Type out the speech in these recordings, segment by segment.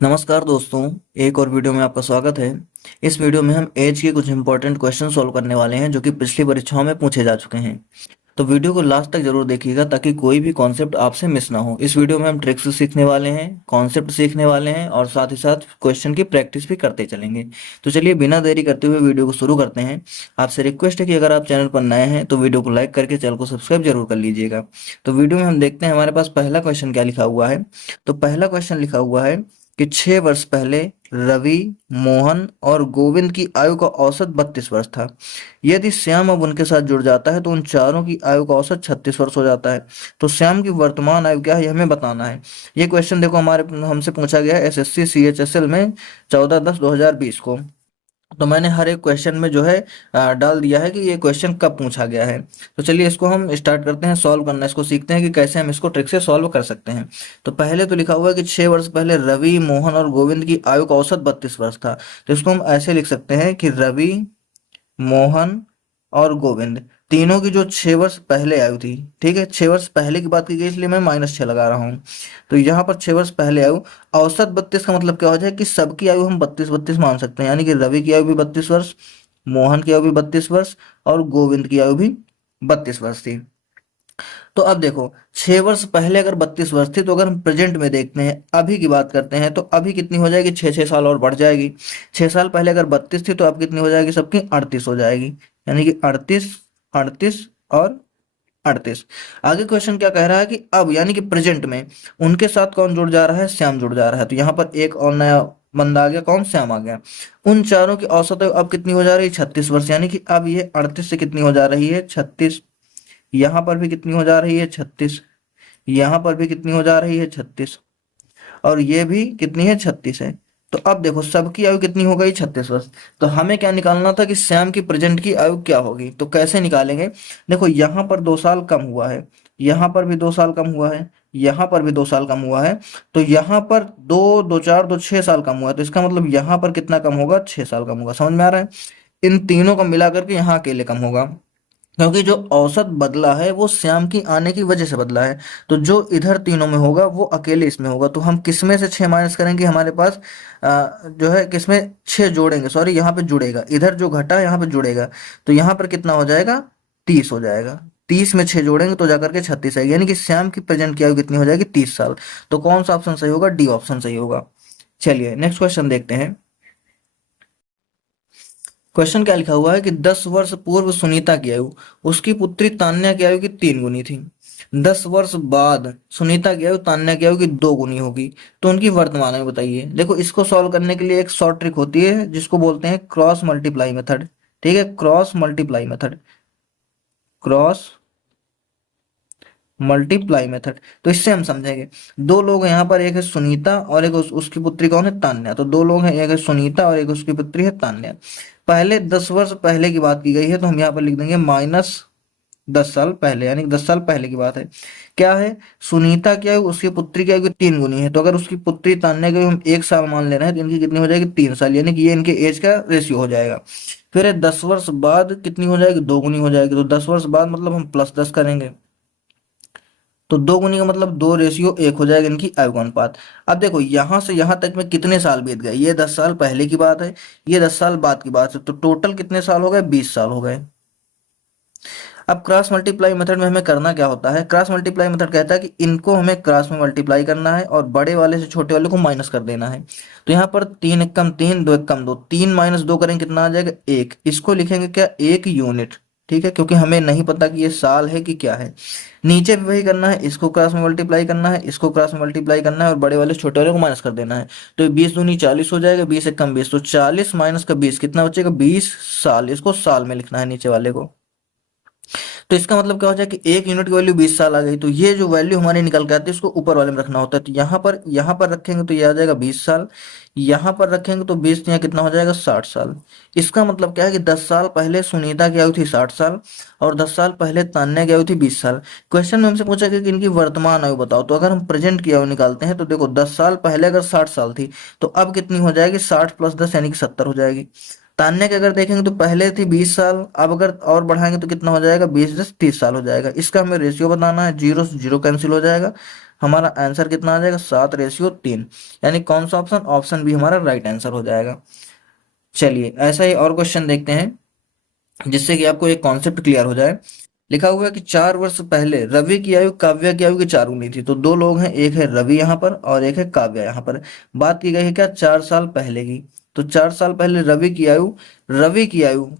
नमस्कार दोस्तों, एक और वीडियो में आपका स्वागत है। इस वीडियो में हम एज के कुछ इंपॉर्टेंट क्वेश्चन सॉल्व करने वाले हैं जो कि पिछली परीक्षाओं में पूछे जा चुके हैं। तो वीडियो को लास्ट तक जरूर देखिएगा ताकि कोई भी कॉन्सेप्ट आपसे मिस ना हो। इस वीडियो में हम ट्रिक्स सीखने वाले हैं, कॉन्सेप्ट सीखने वाले हैं और साथ ही साथ क्वेश्चन की प्रैक्टिस भी करते चलेंगे। तो चलिए बिना देरी करते हुए वीडियो को शुरू करते हैं। आपसे रिक्वेस्ट है कि अगर आप चैनल पर नए हैं तो वीडियो को लाइक करके चैनल को सब्सक्राइब जरूर कर लीजिएगा। तो वीडियो में हम देखते हैं हमारे पास पहला क्वेश्चन क्या लिखा हुआ है। तो पहला क्वेश्चन लिखा हुआ है कि 6 वर्ष पहले रवि, मोहन और गोविंद की आयु का औसत 32 वर्ष था। यदि श्याम अब उनके साथ जुड़ जाता है तो उन चारों की आयु का औसत 36 वर्ष हो जाता है। तो श्याम की वर्तमान आयु क्या है, ये हमें बताना है। ये क्वेश्चन देखो हमारे हमसे पूछा गया है एसएससी सीएचएसएल में 14/10/2020 को। तो मैंने हर एक क्वेश्चन में जो है डाल दिया है कि ये क्वेश्चन कब पूछा गया है। तो चलिए इसको हम स्टार्ट करते हैं सॉल्व करना, इसको सीखते हैं कि कैसे हम इसको ट्रिक से सॉल्व कर सकते हैं। तो पहले तो लिखा हुआ है कि 6 वर्ष पहले रवि, मोहन और गोविंद की आयु का औसत 32 वर्ष था। तो इसको हम ऐसे लिख सकते हैं कि रवि, मोहन और गोविंद तीनों की जो 6 वर्ष पहले आयु थी, ठीक है, 6 वर्ष पहले की बात की गई इसलिए मैं -6 लगा रहा हूँ। तो यहाँ पर 6 वर्ष पहले आयु औसत 32 का मतलब क्या हो जाए कि सबकी आयु हम 32-32 मान सकते हैं, यानी कि रवि की आयु भी 32 वर्ष, मोहन की आयु भी 32 वर्ष और गोविंद की आयु भी 32 वर्ष थी। तो अब देखो 6 वर्ष पहले अगर 32 वर्ष थी तो अगर हम प्रेजेंट में देखते हैं, अभी की बात करते हैं, तो अभी कितनी हो जाएगी, 6-6 साल और बढ़ जाएगी। 6 साल पहले अगर 32 थी तो अब कितनी हो जाएगी, सबकी 38 हो जाएगी, यानी कि 38, 38 और 38। आगे क्वेश्चन क्या कह रहा है कि अब यानी कि प्रेजेंट में उनके साथ कौन जुड़ जा रहा है, श्याम जुड़ जा रहा है। तो यहाँ पर एक और नया बंदा आ गया, कौन, श्याम आ गया। उन चारों की औसत आयु अब कितनी हो जा रही है, 36 वर्ष, यानी कि अब ये 38 से कितनी हो जा रही है, 36। यहाँ पर भी कितनी हो जा रही है, 36। यहाँ पर भी कितनी हो जा रही है, 36। और ये भी कितनी है, 36 है। तो अब देखो सबकी आयु कितनी हो गई, 36 वर्ष। तो हमें क्या निकालना था कि श्याम की प्रेजेंट की आयु क्या होगी। तो कैसे निकालेंगे, देखो यहाँ पर 2 साल कम हुआ है, यहाँ पर भी 2 साल कम हुआ है, यहाँ पर भी 2 साल कम हुआ है। तो यहाँ पर दो दो चार दो 6 साल कम हुआ है, तो इसका मतलब यहाँ पर कितना कम होगा, 6 साल कम होगा। समझ में आ रहा है। इन तीनों को मिला करके यहाँ अकेले कम होगा, क्योंकि जो औसत बदला है वो श्याम की आने की वजह से बदला है। तो जो इधर तीनों में होगा वो अकेले इसमें होगा। तो हम किस में से 6 माइनस करेंगे, हमारे पास जो है किसमें 6 जोड़ेंगे, सॉरी यहाँ पे जुड़ेगा, इधर जो घटा यहाँ पे जुड़ेगा। तो यहाँ पर कितना हो जाएगा, 30 हो जाएगा। 30 में 6 जोड़ेंगे तो जाकर के 36 आएगी, यानी कि श्याम की प्रेजेंट की आयु कितनी हो जाएगी, 30 साल। तो कौन सा ऑप्शन सही होगा, डी ऑप्शन सही होगा। चलिए नेक्स्ट क्वेश्चन देखते हैं। क्वेश्चन क्या लिखा हुआ है कि 10 वर्ष पूर्व सुनीता की आयु उसकी पुत्री तान्या की आयु की 3 गुनी थी। 10 वर्ष बाद सुनीता की आयु तान्या की आयु की 2 गुनी होगी। तो उनकी वर्तमान आयु बताइए। देखो इसको सॉल्व करने के लिए एक शॉर्ट ट्रिक होती है जिसको बोलते हैं क्रॉस मल्टीप्लाई मेथड। ठीक है, cross multiply method, cross multiply method. तो इससे हम समझेंगे, दो लोग हैं यहाँ पर, एक है सुनीता और एक उसकी पुत्री कौन है, तान्या। तो दो लोग हैं, एक है सुनीता और एक उसकी पुत्री है तान्या। पहले 10 वर्ष पहले की बात की गई है तो हम यहाँ पर लिख देंगे -10 साल पहले, यानी कि 10 साल पहले की बात है। क्या है, सुनीता की आयु उसकी पुत्री की आयु की 3 गुनी है। तो अगर उसकी पुत्री तान्या की आयु हम 1 साल मान ले रहे हैं तो इनकी कितनी हो जाएगी, 3 साल, यानी कि ये इनके एज का रेशियो हो जाएगा। फिर है 10 वर्ष बाद कितनी हो जाएगी, 2 गुनी हो जाएगी। तो 10 वर्ष बाद मतलब हम +10 करेंगे, तो 2 गुनी का मतलब 2:1 हो जाएगा इनकी आयु का अनुपात। अब देखो यहां से यहां तक में कितने साल बीत गए, ये 10 साल पहले की बात है, ये 10 साल बाद की बात है। तो टोटल कितने साल हो गए, 20 साल हो गए। अब क्रॉस मल्टीप्लाई मेथड में हमें करना क्या होता है, क्रॉस मल्टीप्लाई मेथड कहता है कि इनको हमें क्रॉस में मल्टीप्लाई करना है और बड़े वाले से छोटे वाले को माइनस कर देना है। तो यहाँ पर 3 एकम 3, 2 एकम 2, 3 - 2 करेंगे कितना आ जाएगा, 1। इसको लिखेंगे क्या, 1 यूनिट। ठीक है, क्योंकि हमें नहीं पता कि ये साल है कि क्या है। नीचे भी वही करना है, इसको क्रॉस में मल्टीप्लाई करना है, इसको क्रॉस में मल्टीप्लाई करना है और बड़े वाले से छोटे वाले को माइनस कर देना है। तो 20 दूनी 40 हो जाएगा, 20 एकम 20, तो 40 माइनस का 20 कितना बचेगा, 20 साल। इसको साल में लिखना है नीचे वाले को। तो इसका मतलब क्या हो जाए कि 1 यूनिट की वैल्यू 20 साल आ गई। तो ये जो वैल्यू हमारी निकल के आती है इसको ऊपर वाले में रखना होता है। तो यहाँ पर रखेंगे तो ये आ जाएगा 20 साल, यहाँ पर रखेंगे तो 20 यहाँ कितना हो जाएगा, 60 साल। इसका मतलब क्या है कि 10 साल पहले सुनीता की आयु थी 60 साल और 10 साल पहले तान्या की आयु थी 20 साल। क्वेश्चन में हमसे पूछा गया कि इनकी वर्तमान आयु बताओ। तो अगर हम प्रेजेंट की आयु निकालते हैं तो देखो 10 साल पहले अगर 60 साल थी तो अब कितनी हो जाएगी, 60 + 10 यानी कि 70 हो जाएगी। तान्या के अगर देखेंगे तो पहले थी 20 साल, अब अगर और बढ़ाएंगे तो कितना हो जाएगा, 20 + 10 30 साल हो जाएगा। इसका हमें रेशियो बताना है, 0 से 0 कैंसिल हो जाएगा, हमारा आंसर कितना आ जाएगा 7:3, यानी कौन सा ऑप्शन, ऑप्शन बी हमारा राइट आंसर हो जाएगा। चलिए ऐसा ही और क्वेश्चन देखते हैं जिससे कि आपको एक कॉन्सेप्ट क्लियर हो जाए। लिखा हुआ है कि 4 वर्ष पहले रवि की आयु काव्या की आयु की 4 गुनी थी। तो दो लोग हैं, एक है रवि यहाँ पर और एक है काव्या यहाँ पर। बात की गई है क्या, 4 साल पहले की। तो 4 साल पहले रवि की आयु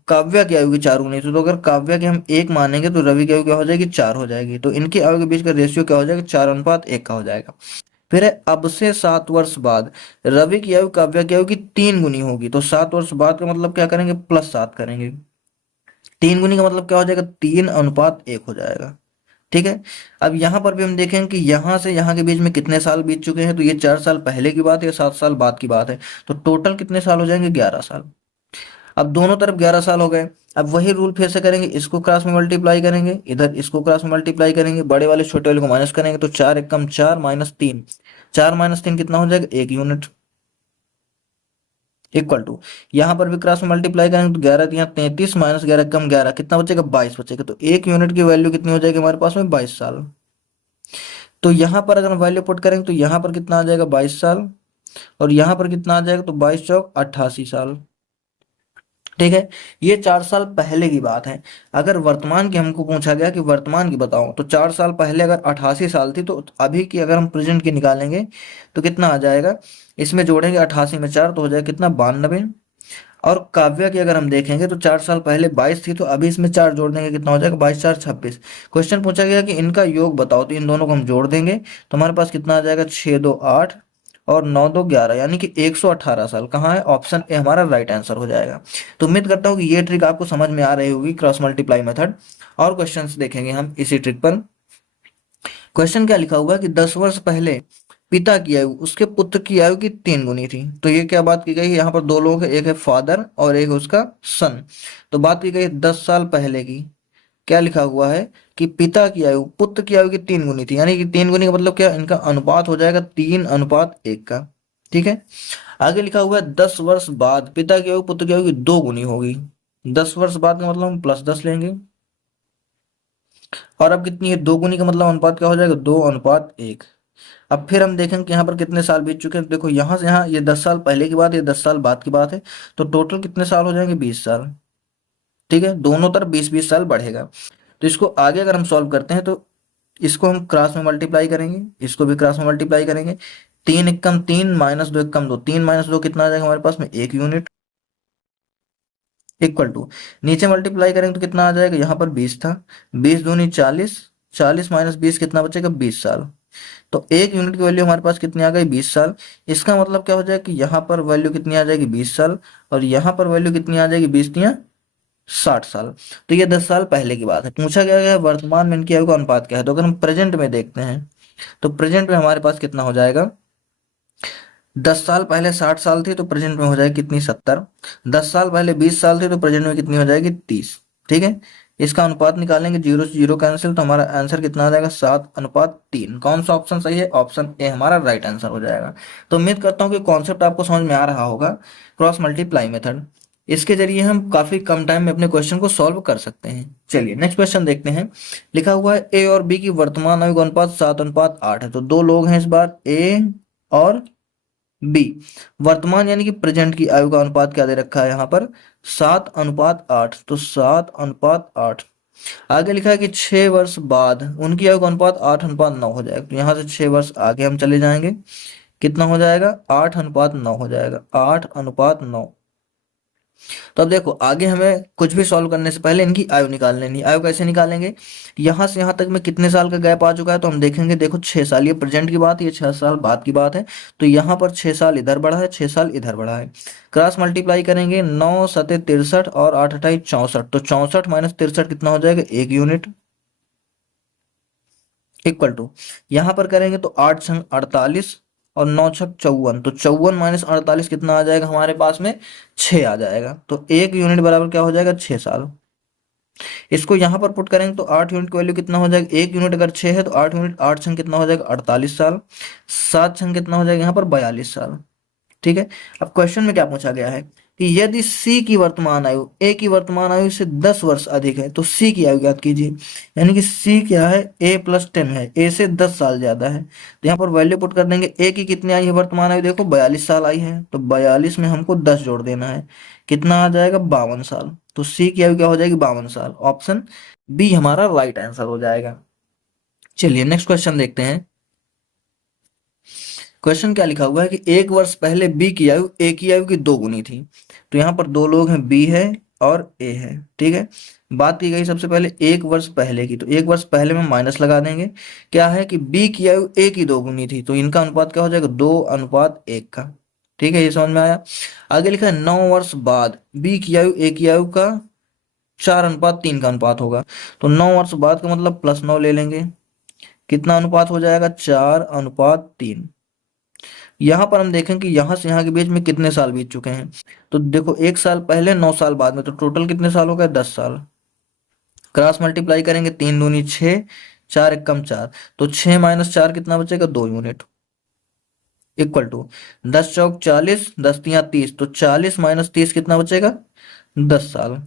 काव्या की आयु की 4 गुनी थी। तो अगर काव्या की हम 1 मानेंगे तो रवि की आयु क्या हो जाएगी, 4 हो जाएगी। तो इनकी आयु के बीच का रेशियो क्या हो जाएगा, 4:1 का हो जाएगा। फिर है अब से 7 वर्ष बाद रवि की आयु काव्या की आयु की 3 गुनी होगी। तो 7 वर्ष बाद का मतलब क्या करेंगे, +7 करेंगे। 3 गुनी का मतलब क्या हो जाएगा, 3:1 हो जाएगा। ठीक है। अब यहाँ पर भी हम देखें कि यहाँ से यहाँ के बीच में कितने साल बीत चुके हैं। तो ये 4 साल पहले की बात है या 7 साल बाद की बात है। तो टोटल कितने साल हो जाएंगे, 11 साल। अब दोनों तरफ 11 साल हो गए। अब वही रूल फिर से करेंगे, इसको क्रॉस में मल्टीप्लाई करेंगे, इधर इसको क्रॉस में मल्टीप्लाई करेंगे, बड़े वाले छोटे वाले को माइनस करेंगे। तो 4 × 4 - 3, 4 - 3 कितना हो जाएगा, 1 यूनिट। इक्वल टू, यहाँ पर भी क्रॉस में मल्टीप्लाई करेंगे तो 11×3 = 33, -11 कम 11 कितना बचेगा, 22 बचेगा। तो 1 यूनिट की वैल्यू कितनी हो जाएगी हमारे पास में, 22 साल। तो यहाँ पर अगर हम वैल्यू पुट करेंगे तो यहाँ पर कितना आ जाएगा, 22 साल। और यहाँ पर कितना आ जाएगा, तो 22 चौक 88 साल। ठीक है। ये 4 साल पहले की बात है। अगर वर्तमान की हमको पूछा गया कि वर्तमान की बताओ, तो 4 साल पहले अगर 88 साल थी, तो अभी की अगर हम प्रेजेंट की निकालेंगे तो कितना आ जाएगा, इसमें जोड़ेंगे 88 में 4 तो हो जाएगा कितना, 92। और काव्या की अगर हम देखेंगे तो 4 साल पहले 22 थी, तो अभी इसमें 4 जोड़ देंगे कितना हो जाएगा, 22×4 = 26। क्वेश्चन पूछा गया कि इनका योग बताओ, तो इन दोनों को हम जोड़ देंगे तो हमारे पास कितना आ जाएगा, 6×2 = 8 और 9×2 = 11, यानी कि 118 साल। कहाँ है, ऑप्शन ए हमारा राइट आंसर हो जाएगा। तो उम्मीद करता हूँ कि ये ट्रिक आपको समझ में आ रही होगी, क्रॉस मल्टीप्लाई मेथड। और क्वेश्चन देखेंगे हम इसी ट्रिक पर। क्वेश्चन क्या लिखा हुआ है कि 10 वर्ष पहले पिता की आयु उसके पुत्र की आयु की 3 गुनी थी। तो ये क्या बात की गई है, यहाँ पर दो लोग हैं, एक है फादर और एक है उसका सन। तो बात की गई है 10 साल पहले की। क्या लिखा हुआ है कि पिता की आयु पुत्र की आयु की 3 गुनी थी, यानी कि 3 गुनी का मतलब क्या, इनका अनुपात हो जाएगा 3:1 का। ठीक है। आगे लिखा हुआ है 10 वर्ष बाद पिता की आयु पुत्र की आयु की 2 गुनी होगी। 10 वर्ष बाद का मतलब हम +10 लेंगे। और अब कितनी है, 2 गुनी का मतलब अनुपात क्या हो जाएगा, 2:1। अब फिर हम देखेंगे कि यहाँ पर कितने साल बीत चुके हैं। देखो यहाँ से यहाँ ये 10 साल पहले की बात है, 10 साल बाद की बात है। तो टोटल कितने साल हो जाएंगे, 20 साल। ठीक है, दोनों तरफ 20-20 साल बढ़ेगा। तो इसको आगे अगर हम सॉल्व करते हैं तो इसको हम क्रॉस में मल्टीप्लाई करेंगे, इसको भी क्रॉस में मल्टीप्लाई करेंगे। 3 × 3 -2 × 2 3 - 2 कितना आ जाएगा हमारे पास में, 1 यूनिट। इक्वल टू, नीचे मल्टीप्लाई करेंगे तो कितना आ जाएगा, यहाँ पर 20 था, 20 दूनी 40, 40 - 20 कितना बचेगा, 20 साल। तो 1 यूनिट की वैल्यू हमारे पास कितनी आ गई, 20 साल। इसका मतलब क्या हो जाएगा कि यहाँ पर वैल्यू कितनी आ जाएगी, 20 साल। और यहाँ पर वैल्यू कितनी आ जाएगी, 20×3 = 60 साल। तो ये 10 साल पहले की बात है। पूछा गया है वर्तमान में इनकी आयु का अनुपात क्या है। तो अगर हम प्रेजेंट में देखते हैं तो प्रेजेंट में हमारे पास कितना हो जाएगा, 10 साल पहले 60 साल थी तो प्रेजेंट में हो जाएगी कितनी, 70। 10 साल पहले 20 साल थी तो प्रेजेंट में कितनी हो जाएगी, 30। ठीक है। इसका अनुपात निकालेंगे, 0 से 0 कैंसिल, तो हमारा आंसर कितना आ जाएगा, 7:3। कौन सा ऑप्शन सही है, ऑप्शन ए हमारा राइट आंसर हो जाएगा। तो उम्मीद करता हूँ कि कॉन्सेप्ट आपको समझ में आ रहा होगा, क्रॉस मल्टीप्लाई मेथड। इसके जरिए हम काफी कम टाइम में अपने क्वेश्चन को सॉल्व कर सकते हैं। चलिए नेक्स्ट क्वेश्चन देखते हैं। लिखा हुआ है ए और बी की वर्तमान आयु का अनुपात 7:8 है। तो दो लोग हैं इस बार, ए और बी। वर्तमान यानी कि प्रेजेंट की आयु का अनुपात क्या दे रखा है यहाँ पर, 7:8। तो 7:8। आगे लिखा है कि 6 वर्ष बाद उनकी आयु का अनुपात 8:9 हो जाएगा। तो यहाँ से 6 वर्ष आगे हम चले जाएंगे, कितना हो जाएगा, 8:9 हो जाएगा, 8:9। तो अब देखो आगे हमें कुछ भी सॉल्व करने से पहले इनकी आयु निकाल लेनी। आयु कैसे निकालेंगे, यहाँ से यहाँ तक में कितने साल का गैप आ चुका है, तो हम देखेंगे, देखो 6 साल, ये प्रेजेंट की बात है, ये 6 साल बाद की बात है। तो यहाँ पर 6 साल इधर बढ़ा है, 6 साल इधर बढ़ा है। क्रॉस मल्टीप्लाई करेंगे, 9×7 = 63 और 8×8 = 64। तो 64 - 63 कितना हो जाएगा, 1 यूनिट। इक्वल टू, यहाँ पर करेंगे तो 8×6 = 48 और 9×6 = 54। तो 54 - 48 कितना आ जाएगा हमारे पास में, 6 आ जाएगा। तो 1 यूनिट बराबर क्या हो जाएगा, 6 साल। इसको यहाँ पर पुट करेंगे तो 8 यूनिट की वैल्यू कितना हो जाएगा, 1 यूनिट अगर 6 है तो 8 यूनिट, 8×6 कितना हो जाएगा, 48 साल। 7×6 कितना हो जाएगा यहाँ पर, 42 साल। ठीक है। अब क्वेश्चन में क्या पूछा गया है कि यदि सी की वर्तमान आयु ए की वर्तमान आयु से 10 वर्ष अधिक है तो सी की आयु ज्ञात कीजिए। यानी कि सी क्या है, ए प्लस 10 है, ए से 10 साल ज्यादा है। तो यहाँ पर वैल्यू पुट कर देंगे। ए की कितनी आई है वर्तमान आयु, देखो 42 साल आई है, तो 42 में हमको 10 जोड़ देना है, कितना आ जाएगा 52 साल। तो सी की आयु क्या हो जाएगी 52 साल। ऑप्शन बी हमारा राइट आंसर हो जाएगा। चलिए नेक्स्ट क्वेश्चन देखते हैं। क्वेश्चन क्या लिखा हुआ है कि एक वर्ष पहले बी की आयु ए की आयु की 2 गुनी थी। तो यहाँ पर दो लोग हैं, बी है और ए है, ठीक है। बात की गई सबसे पहले एक वर्ष पहले की, तो एक वर्ष पहले में माइनस लगा देंगे। क्या है कि बी की आयु ए की 2 गुनी थी, तो इनका अनुपात क्या हो जाएगा 2:1 का। ठीक है, ये समझ में आया। आगे लिखा है 9 वर्ष बाद बी की आयु ए की आयु का 4:3 का अनुपात होगा। तो 9 वर्ष बाद का मतलब +9 ले लेंगे, कितना अनुपात हो जाएगा 4:3। यहाँ पर हम देखें कि यहाँ से यहाँ के बीच में कितने साल बीत चुके हैं। तो देखो 1 साल पहले 9 साल बाद में, तो टोटल कितने साल हो गए 10 साल। क्रॉस मल्टीप्लाई करेंगे 3 दूनी 6, 4 एकम 4, तो 6 - 4 कितना बचेगा 2 यूनिट, इक्वल टू 10 चौक 40, 10 तियां 30, तो 40 - 30 कितना बचेगा 10 साल।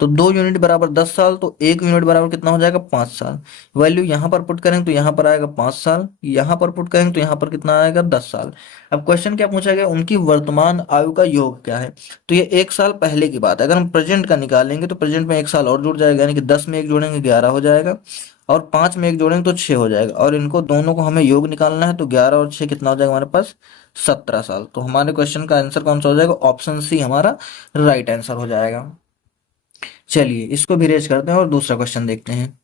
तो 2 यूनिट बराबर 10 साल, तो 1 यूनिट बराबर कितना हो जाएगा 5 साल। वैल्यू यहाँ पर पुट करेंगे तो यहाँ पर आएगा 5 साल, यहाँ पर पुट करेंगे तो यहाँ पर कितना आएगा 10 साल। अब क्वेश्चन क्या पूछा गया, उनकी वर्तमान आयु का योग क्या है। तो ये 1 साल पहले की बात है। अगर हम प्रेजेंट का निकालेंगे तो प्रेजेंट में 1 साल और जुड़ जाएगा, यानी कि 10 में 1 जोड़ेंगे 11 हो जाएगा, और 5 में 1 जोड़ेंगे तो 6 हो जाएगा, और इनको दोनों को हमें योग निकालना है, तो 11 और 6 कितना हो जाएगा हमारे पास 17 साल। तो हमारे क्वेश्चन का आंसर कौन सा हो जाएगा, ऑप्शन सी हमारा राइट आंसर हो जाएगा। चलिए इसको भी रेज करते हैं और दूसरा क्वेश्चन देखते हैं।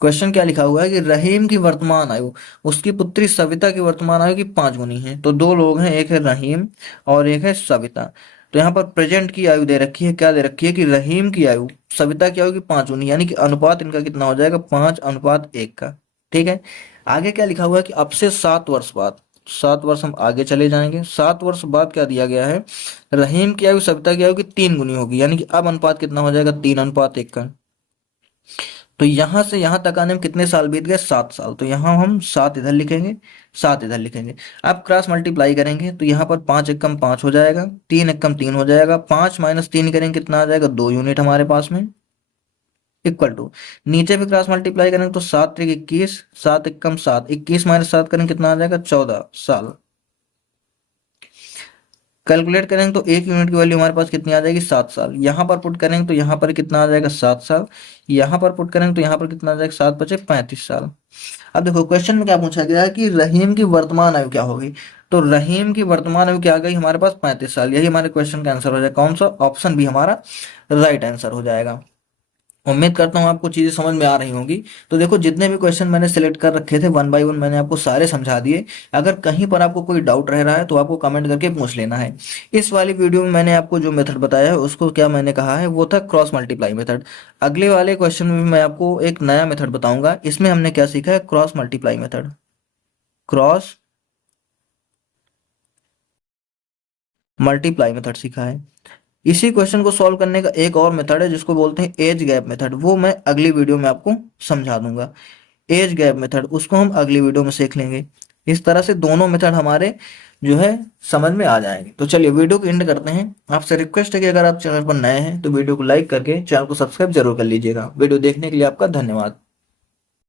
क्वेश्चन क्या लिखा हुआ है कि रहीम की वर्तमान आयु उसकी पुत्री सविता की वर्तमान आयु की 5 गुनी है। तो दो लोग हैं, एक है रहीम और एक है सविता। तो यहाँ पर प्रेजेंट की आयु दे रखी है, क्या दे रखी है कि रहीम की आयु सविता की आयु की 5 गुनी, यानी कि अनुपात इनका कितना हो जाएगा 5:1 का। ठीक है, आगे क्या लिखा हुआ है कि अब से 7 वर्ष बाद, 7 वर्ष हम आगे चले जाएंगे, 7 वर्ष बाद क्या दिया गया है, रहीम की आयु सविता की आयु की 3 गुनी होगी, यानी कि अब अनुपात कितना हो जाएगा 3:1 का। तो यहां से यहां तक आने में कितने साल बीत गए 7 साल। तो यहाँ हम 7 इधर लिखेंगे, 7 इधर लिखेंगे। अब क्रॉस मल्टीप्लाई करेंगे तो यहाँ पर 5 एकम 5 हो जाएगा, 3 एकम 3 हो जाएगा, 5 - 3 करेंगे कितना आ जाएगा 2 यूनिट हमारे पास में, इक्वल टू नीचे भी क्रॉस मल्टीप्लाई करेंगे तो 7 त्रिक 21, 7 एकम 7, 21 - 7 करेंगे कितना आ जाएगा 14 साल। कैलकुलेट करेंगे तो 1 यूनिट की वैल्यू हमारे पास कितनी आ जाएगी 7 साल। यहाँ पर पुट करेंगे तो यहाँ पर कितना आ जाएगा 7 साल, यहाँ पर पुट करेंगे तो यहाँ पर कितना आ जाएगा 7 बचे 35 साल। अब देखो क्वेश्चन में क्या पूछा गया है कि रहीम की वर्तमान आयु क्या होगी। तो रहीम की वर्तमान आयु क्या आ गई हमारे पास 35 साल। यही हमारे क्वेश्चन का आंसर हो जाएगा, कौन सा, ऑप्शन बी हमारा राइट आंसर हो जाएगा। उम्मीद करता हूँ आपको चीजें समझ में आ रही होंगी। तो देखो जितने भी क्वेश्चन मैंने सिलेक्ट कर रखे थे 1 बाय 1 मैंने आपको सारे समझा दिए। अगर कहीं पर आपको कोई डाउट रह रहा है तो आपको कमेंट करके पूछ लेना है। इस वाली वीडियो में मैंने आपको जो मेथड बताया है उसको क्या मैंने कहा है, वो था क्रॉस मल्टीप्लाई मेथड। अगले वाले क्वेश्चन में मैं आपको एक नया मेथड बताऊंगा। इसमें हमने क्या सीखा है, cross multiply method, cross multiply method सीखा है। इसी क्वेश्चन को सॉल्व करने का एक और मेथड है जिसको बोलते हैं एज गैप मेथड, वो मैं अगली वीडियो में आपको समझा दूंगा। एज गैप मेथड उसको हम अगली वीडियो में सीख लेंगे। इस तरह से दोनों मेथड हमारे जो है समझ में आ जाएंगे। तो चलिए वीडियो को एंड करते हैं। आपसे रिक्वेस्ट है कि अगर आप चैनल पर नए हैं तो वीडियो को लाइक करके चैनल को सब्सक्राइब जरूर कर लीजिएगा। वीडियो देखने के लिए आपका धन्यवाद।